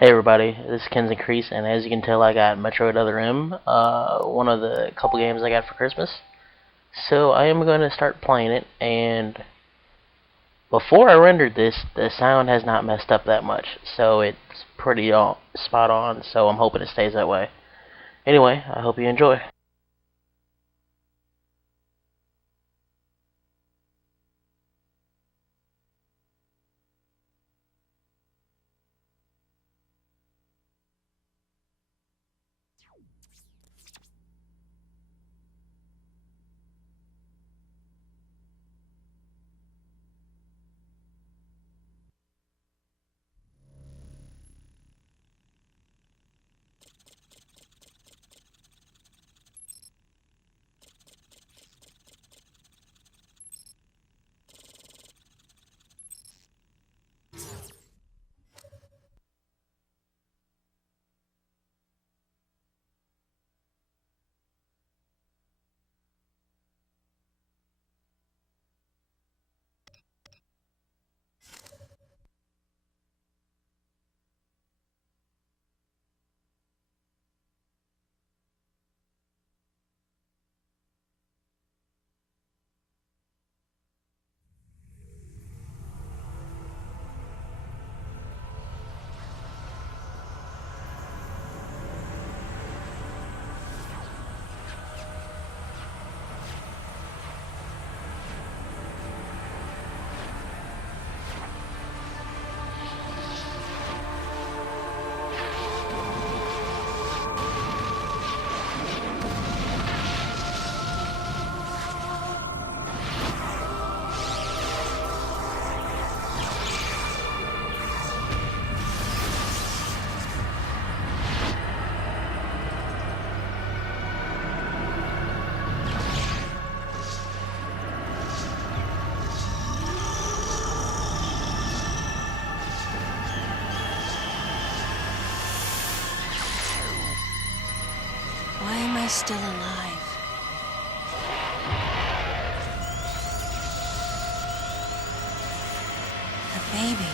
Hey everybody, this is Kenzen Crese, and as you can tell, I got Metroid Other M, one of the couple games I got for Christmas. So I am going to start playing it, and before I rendered this, the sound has not messed up that much, so it's pretty spot on, so I'm hoping it stays that way. Anyway, I hope you enjoy. Why am I still alive? The baby.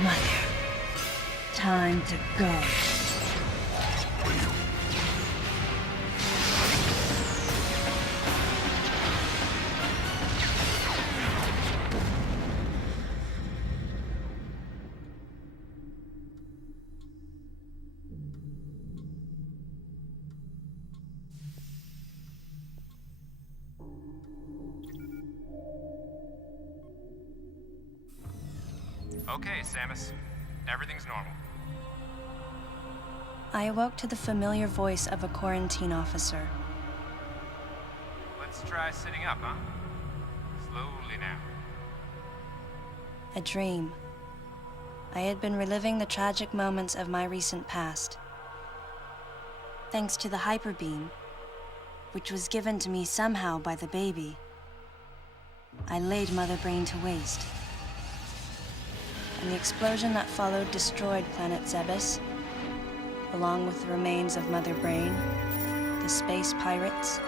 Mother, time to go. Okay, Samus. Everything's normal. I awoke to the familiar voice of a quarantine officer. Let's try sitting up, huh? Slowly now. A dream. I had been reliving the tragic moments of my recent past. Thanks to the hyper beam, which was given to me somehow by the baby, I laid Mother Brain to waste. And the explosion that followed destroyed planet Zebes, along with the remains of Mother Brain, the space pirates,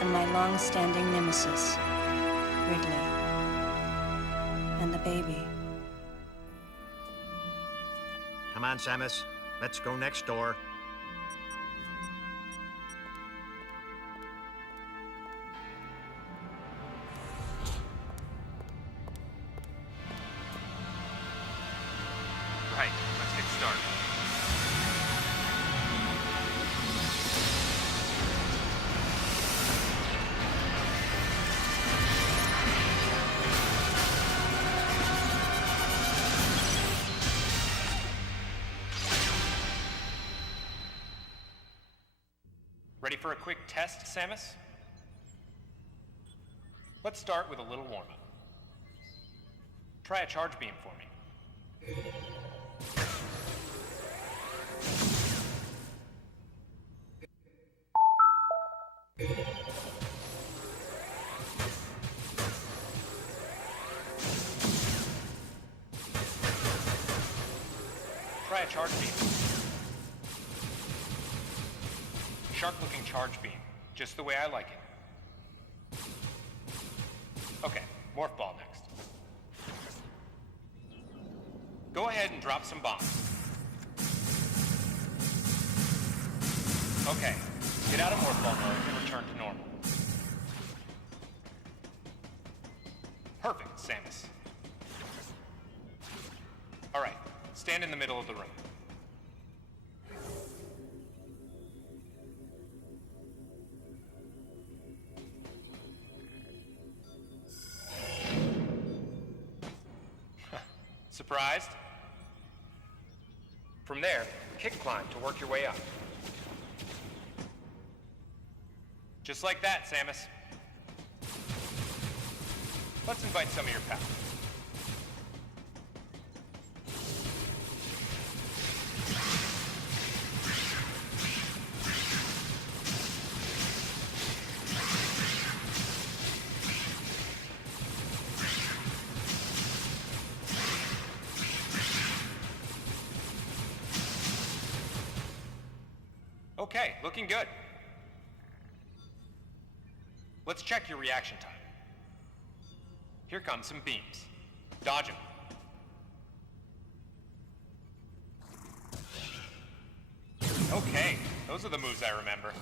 and my long-standing nemesis, Ridley, and the baby. Come on, Samus. Let's go next door. Right, let's get started. Ready for a quick test, Samus? Let's start with a little warm-up. Try a charge beam for me. Try a charge beam. Sharp-looking charge beam, just the way I like it. Okay, morph ball next. Go ahead and drop some bombs. Okay, get out of morph ball mode and return to normal. Perfect, Samus. Alright, stand in the middle of the room. Surprised? From there, kick climb to work your way up. Just like that, Samus. Let's invite some of your pals. Okay, looking good. Let's check your reaction time. Here come some beams. Dodge them. Okay, those are the moves I remember.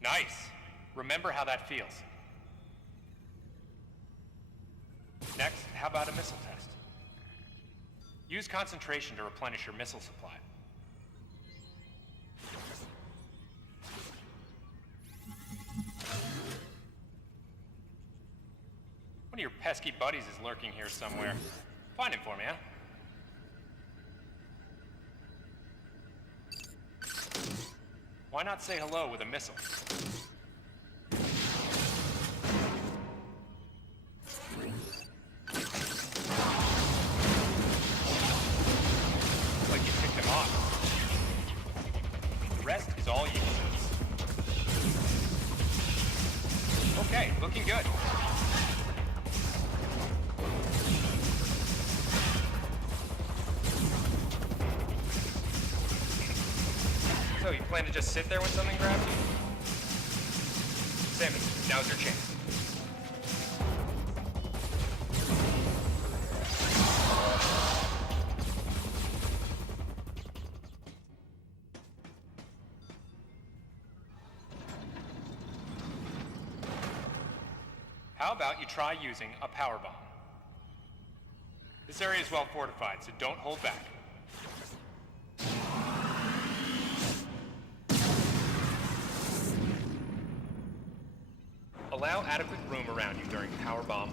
Nice. Remember how that feels. Next, how about a missile test? Use concentration to replenish your missile supply. One of your pesky buddies is lurking here somewhere. Find him for me, huh? Why not say hello with a missile? Like you picked him off. The rest is all you. Okay, looking good. So, you plan to just sit there when something grabs you? Samus, now's your chance. How about you try using a power bomb? This area is well fortified, so don't hold back. Allow adequate room around you during power bomb.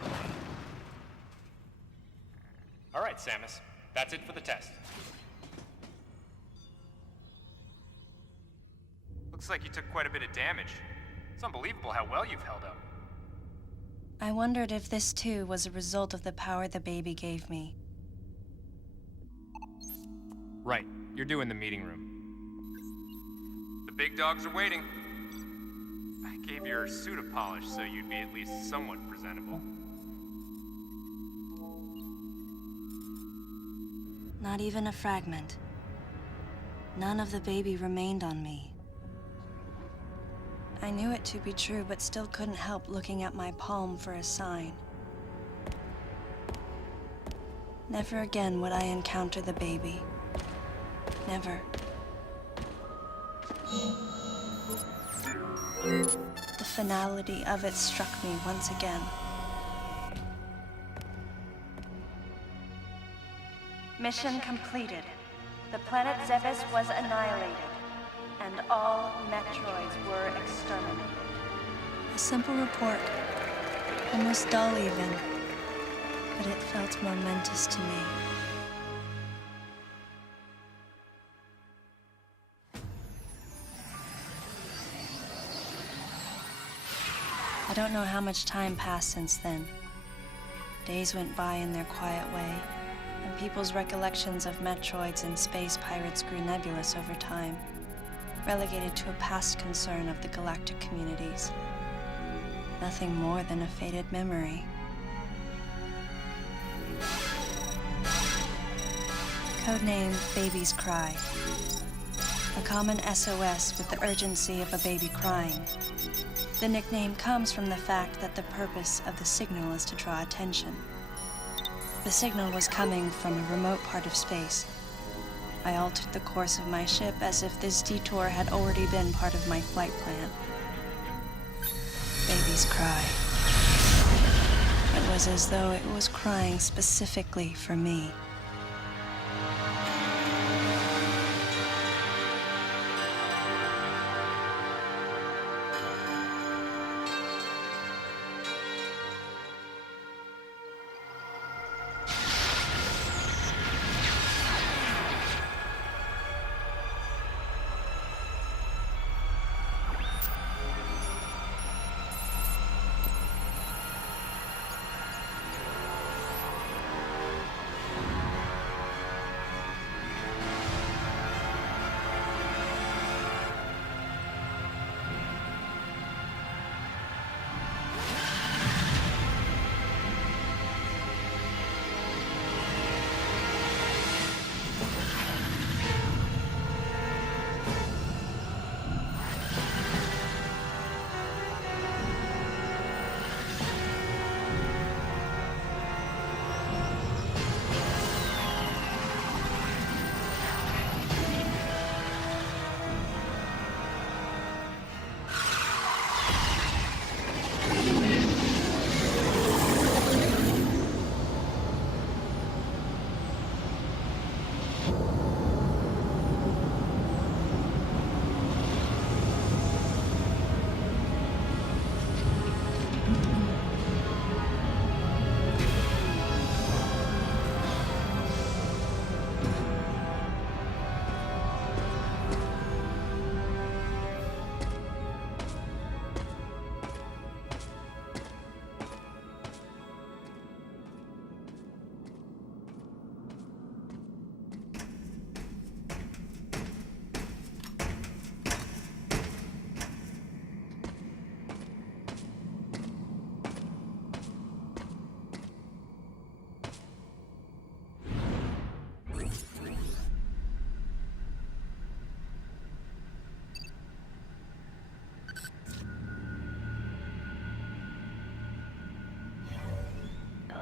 All right, Samus. That's it for the test. Looks like you took quite a bit of damage. It's unbelievable how well you've held up. I wondered if this too was a result of the power the baby gave me. Right. You're due in the meeting room. The big dogs are waiting. I gave your suit a polish so you'd be at least somewhat presentable. Not even a fragment. None of the baby remained on me. I knew it to be true, but still couldn't help looking at my palm for a sign. Never again would I encounter the baby. Never. The finality of it struck me once again. Mission completed. The planet Xmas was annihilated, and all Metroids were exterminated. A simple report, almost dull even, but it felt momentous to me. I don't know how much time passed since then. Days went by in their quiet way, and people's recollections of Metroids and space pirates grew nebulous over time, relegated to a past concern of the galactic communities. Nothing more than a faded memory. Codename Baby's Cry. A common SOS with the urgency of a baby crying. The nickname comes from the fact that the purpose of the signal is to draw attention. The signal was coming from a remote part of space. I altered the course of my ship as if this detour had already been part of my flight plan. Baby's Cry. It was as though it was crying specifically for me.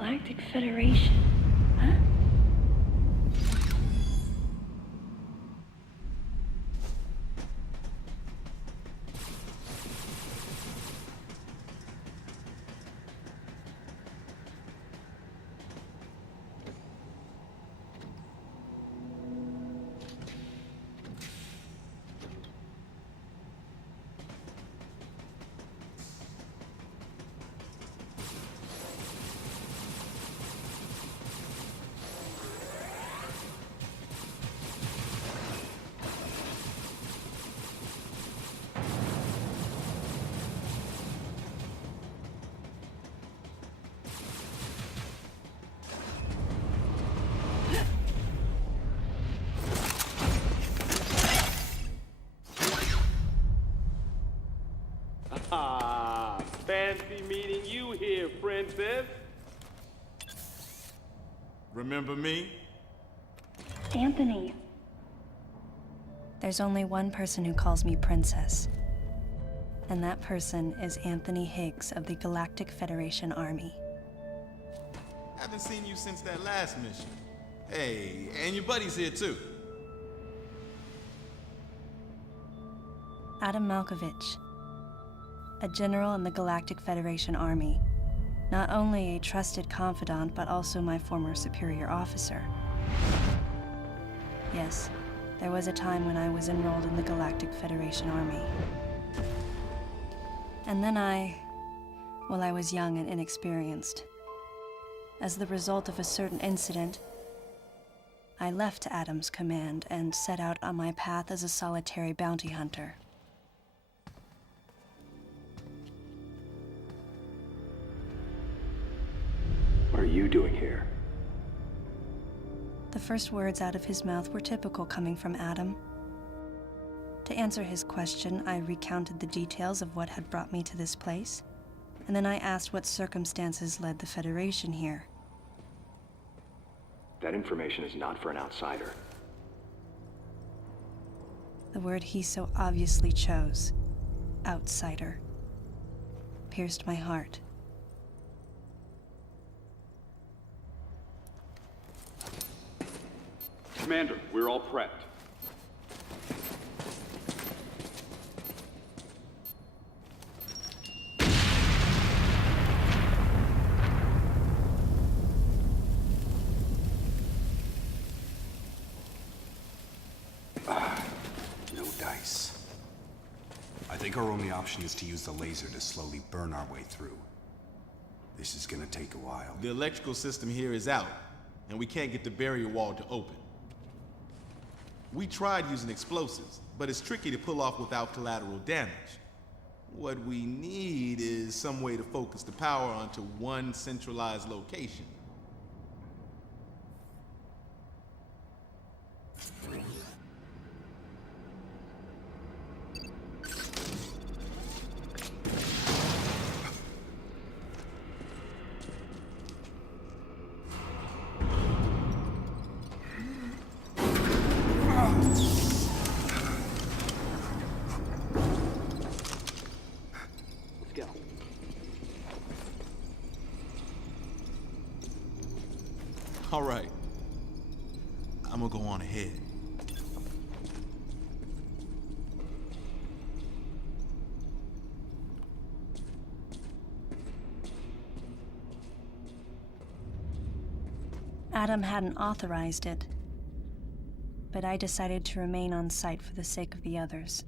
Galactic Federation, huh? fancy meeting you here, Princess. Remember me? Anthony. There's only one person who calls me Princess. And that person is Anthony Higgs of the Galactic Federation Army. Haven't seen you since that last mission. Hey, and your buddy's here too. Adam Malkovich, a general in the Galactic Federation Army. Not only a trusted confidant, but also my former superior officer. Yes, there was a time when I was enrolled in the Galactic Federation Army. And then I was young and inexperienced. As the result of a certain incident, I left Adam's command and set out on my path as a solitary bounty hunter. What are you doing here? The first words out of his mouth were typical coming from Adam. To answer his question, I recounted the details of what had brought me to this place, and then I asked what circumstances led the Federation here. That information is not for an outsider. The word he so obviously chose, outsider, pierced my heart. Commander, we're all prepped. No dice. I think our only option is to use the laser to slowly burn our way through. This is gonna take a while. The electrical system here is out, and we can't get the barrier wall to open. We tried using explosives, but it's tricky to pull off without collateral damage. What we need is some way to focus the power onto one centralized location. Let's go. All right. I'm gonna go on ahead. Adam hadn't authorized it, but I decided to remain on site for the sake of the others.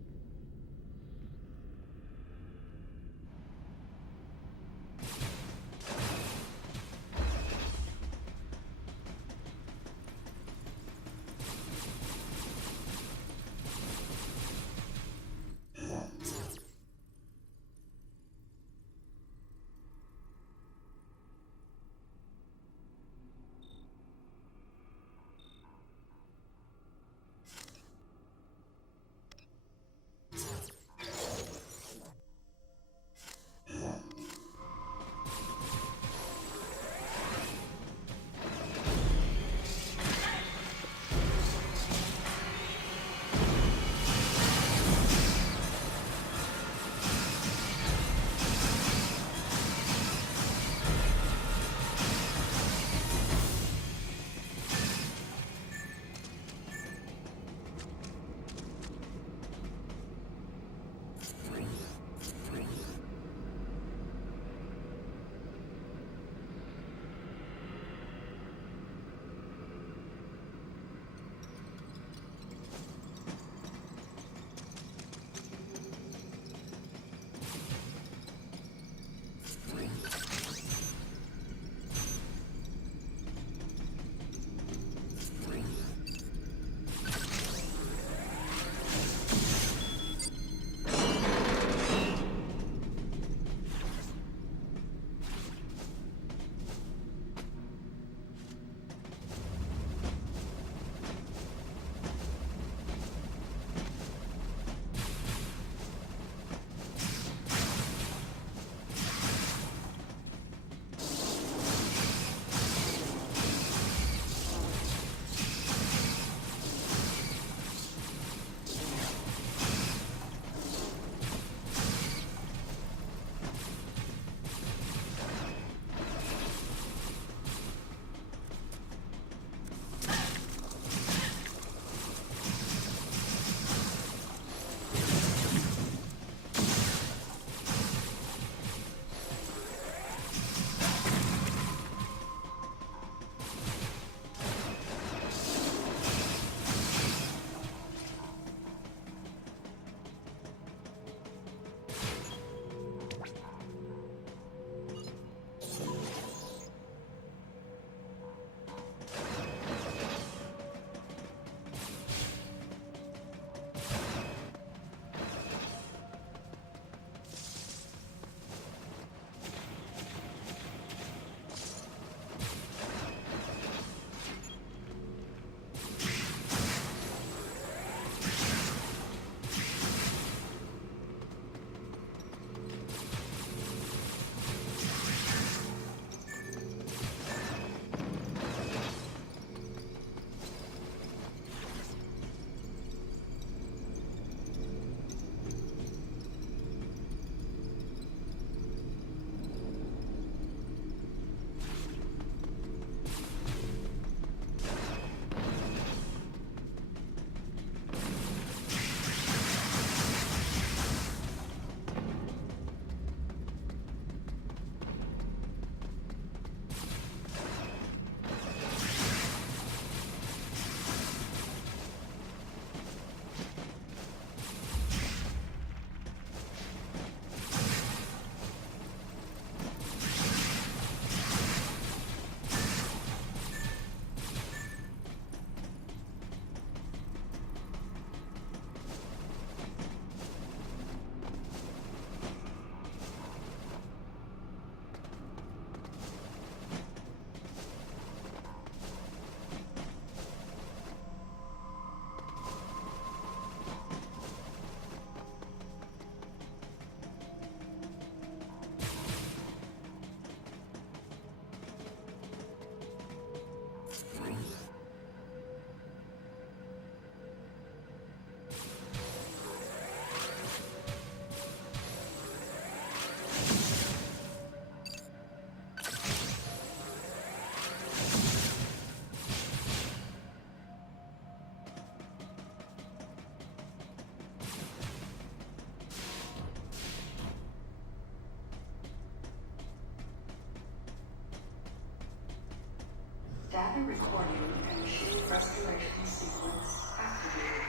Data recording and machine restoration sequence activated.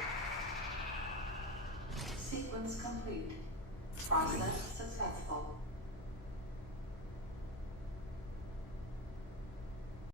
Sequence complete. Process successful.